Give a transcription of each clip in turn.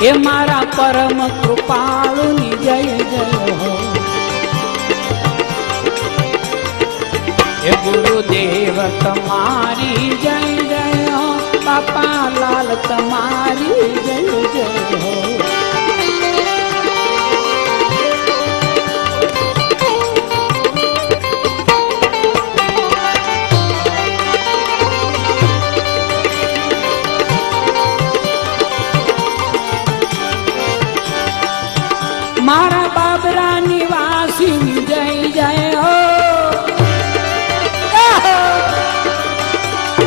हे मारा परम कृपाळुनी जय जय हो। हे गुरुदेव तमारी जय जय हो। बापा लाल तमारी जय जय हो। मारा बाबरा निवासी जय जय हो।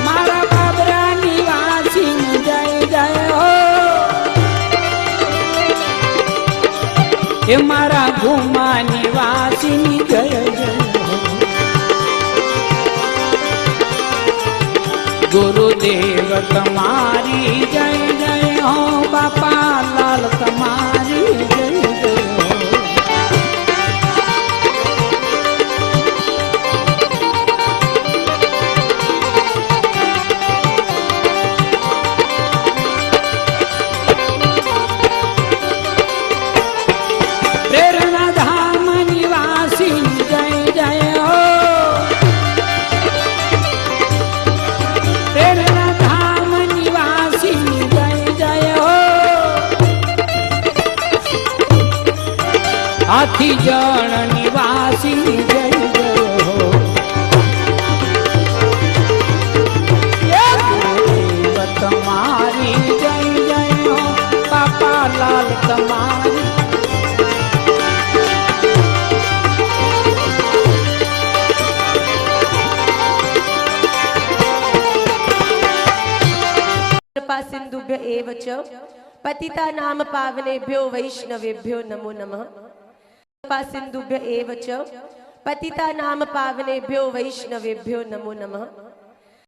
मारा बाबरा निवासी जय जय हो। हे मारा घुमा निवासी जय जय हो। गुरुदेव तमारी जय जय हो। बापा लाल तमारी जय जय हो। प्रेरणा धाम निवासी जय जय हो। प्रेरणा धाम निवासी जय जय हो। हाथी जन निवासी जय जय हो। गुरुदेव तमारी जय जय हो। बापा लाल तमारी कृपा सिंधुभ्य एव च पतितानां पावनेभ्यो वैष्णवेभ्यो नमो नमः। कृपा सिंधुभ्य एव च पतितानां पावनेभ्यो वैष्णवेभ्यो नमो नमः।